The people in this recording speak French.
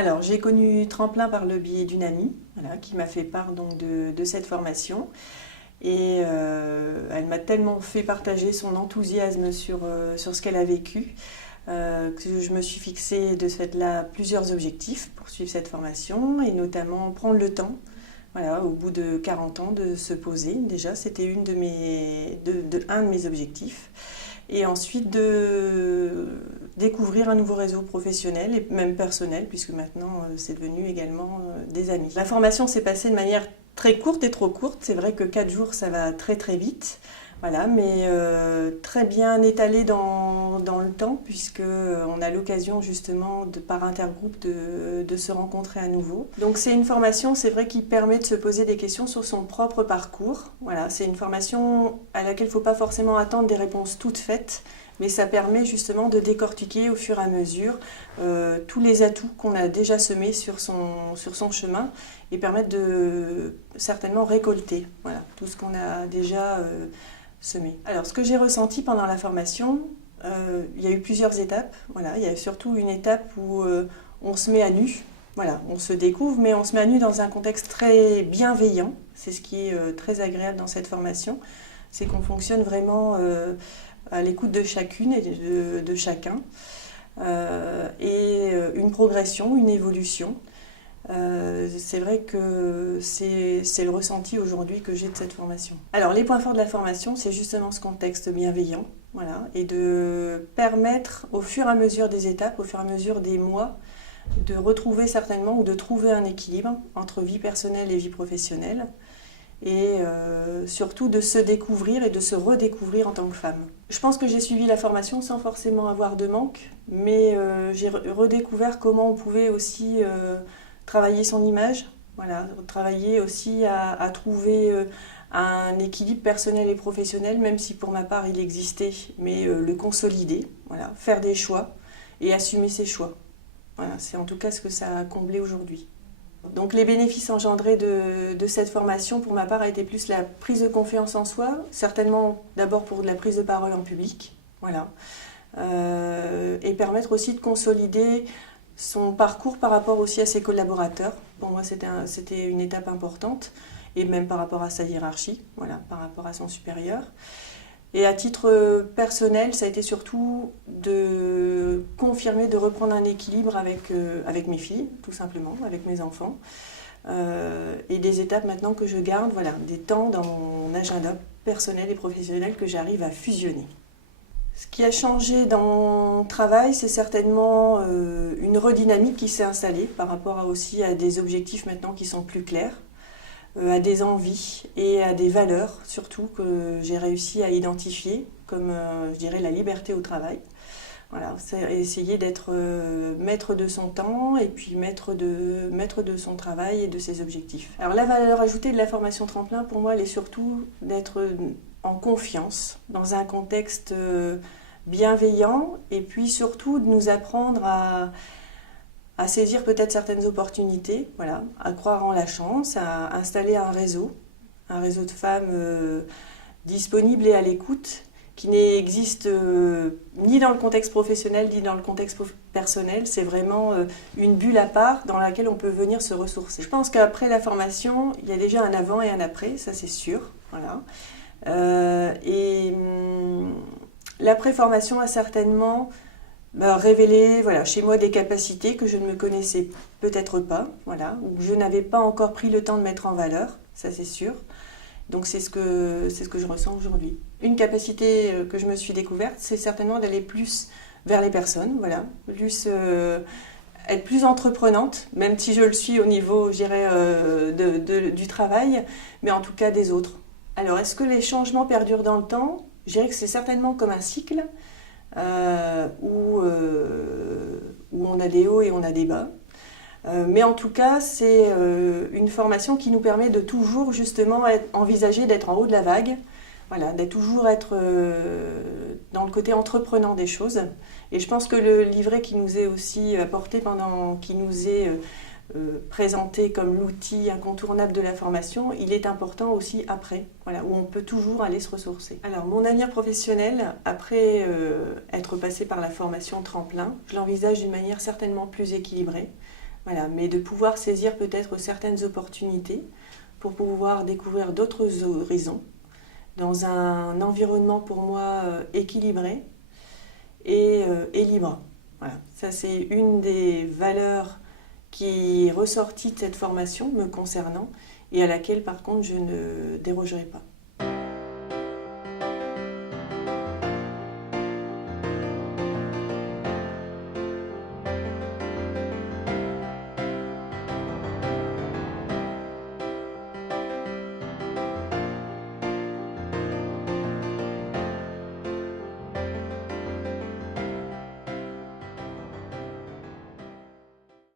Alors, j'ai connu Tremplin par le biais d'une amie, voilà, qui m'a fait part donc, de cette formation. Et elle m'a tellement fait partager son enthousiasme sur ce qu'elle a vécu que je me suis fixé de ce fait-là plusieurs objectifs pour suivre cette formation et notamment prendre le temps, voilà, au bout de 40 ans, de se poser. Déjà, c'était un de mes objectifs. Et ensuite de découvrir un nouveau réseau professionnel et même personnel, puisque maintenant c'est devenu également des amis. La formation s'est passée de manière très courte et trop courte. C'est vrai que 4 jours, ça va très très vite. Voilà, mais très bien étalé dans le temps, puisqu'on a l'occasion justement, par intergroupe, de se rencontrer à nouveau. Donc c'est une formation, c'est vrai, qui permet de se poser des questions sur son propre parcours. Voilà, c'est une formation à laquelle il ne faut pas forcément attendre des réponses toutes faites, mais ça permet justement de décortiquer au fur et à mesure tous les atouts qu'on a déjà semés sur son chemin et permettre de certainement récolter, voilà, tout ce qu'on a déjà semé. Alors, ce que j'ai ressenti pendant la formation, il y a eu plusieurs étapes. Voilà, il y a surtout une étape où on se met à nu. Voilà, on se découvre, mais on se met à nu dans un contexte très bienveillant. C'est ce qui est très agréable dans cette formation. C'est qu'on fonctionne vraiment à l'écoute de chacune et de chacun. Et une progression, une évolution. C'est vrai que c'est le ressenti aujourd'hui que j'ai de cette formation. Alors les points forts de la formation, c'est justement ce contexte bienveillant, voilà, et de permettre au fur et à mesure des étapes, au fur et à mesure des mois, de retrouver certainement ou de trouver un équilibre entre vie personnelle et vie professionnelle, et surtout de se découvrir et de se redécouvrir en tant que femme. Je pense que j'ai suivi la formation sans forcément avoir de manque, mais j'ai redécouvert comment on pouvait aussi travailler son image, voilà, travailler aussi à trouver un équilibre personnel et professionnel, même si pour ma part il existait, mais le consolider, voilà, faire des choix et assumer ses choix. Voilà, c'est en tout cas ce que ça a comblé aujourd'hui. Donc les bénéfices engendrés de cette formation, pour ma part, a été plus la prise de confiance en soi, certainement d'abord pour de la prise de parole en public, voilà, et permettre aussi de consolider son parcours par rapport aussi à ses collaborateurs. Pour moi, c'était une étape importante, et même par rapport à sa hiérarchie, voilà, par rapport à son supérieur. Et à titre personnel, ça a été surtout de confirmer, de reprendre un équilibre avec mes filles, tout simplement, avec mes enfants. Et des étapes maintenant que je garde, voilà, des temps dans mon agenda personnel et professionnel que j'arrive à fusionner. Ce qui a changé dans mon travail, c'est certainement une redynamique qui s'est installée par rapport aussi à des objectifs maintenant qui sont plus clairs, à des envies et à des valeurs surtout que j'ai réussi à identifier, comme je dirais la liberté au travail. Voilà, c'est essayer d'être maître de son temps et puis maître de son travail et de ses objectifs. Alors la valeur ajoutée de la formation Tremplin, pour moi, elle est surtout d'être en confiance, dans un contexte bienveillant, et puis surtout de nous apprendre à saisir peut-être certaines opportunités, voilà, à croire en la chance, à installer un réseau de femmes disponibles et à l'écoute, qui n'existe ni dans le contexte professionnel ni dans le contexte personnel. C'est vraiment une bulle à part dans laquelle on peut venir se ressourcer. Je pense qu'après la formation, il y a déjà un avant et un après, ça c'est sûr. Voilà. L'après-formation a certainement révélé, voilà, chez moi des capacités que je ne me connaissais peut-être pas, voilà, ou que je n'avais pas encore pris le temps de mettre en valeur, ça c'est sûr. Donc c'est ce que je ressens aujourd'hui. Une capacité que je me suis découverte, c'est certainement d'aller plus vers les personnes, voilà, être plus entreprenante, même si je le suis au niveau, je dirais, du travail, mais en tout cas des autres. Alors, est-ce que les changements perdurent dans le temps ? Je dirais que c'est certainement comme un cycle où on a des hauts et on a des bas. Mais en tout cas, c'est une formation qui nous permet de toujours justement envisager d'être en haut de la vague, voilà, d'être toujours dans le côté entreprenant des choses. Et je pense que le livret qui nous est aussi apporté qui nous est présenté comme l'outil incontournable de la formation, il est important aussi après, voilà, où on peut toujours aller se ressourcer. Alors mon avenir professionnel, après être passé par la formation Tremplin, je l'envisage d'une manière certainement plus équilibrée. Voilà, mais de pouvoir saisir peut-être certaines opportunités pour pouvoir découvrir d'autres horizons dans un environnement pour moi équilibré et libre. Voilà, ça c'est une des valeurs qui est ressortie de cette formation me concernant et à laquelle par contre je ne dérogerai pas.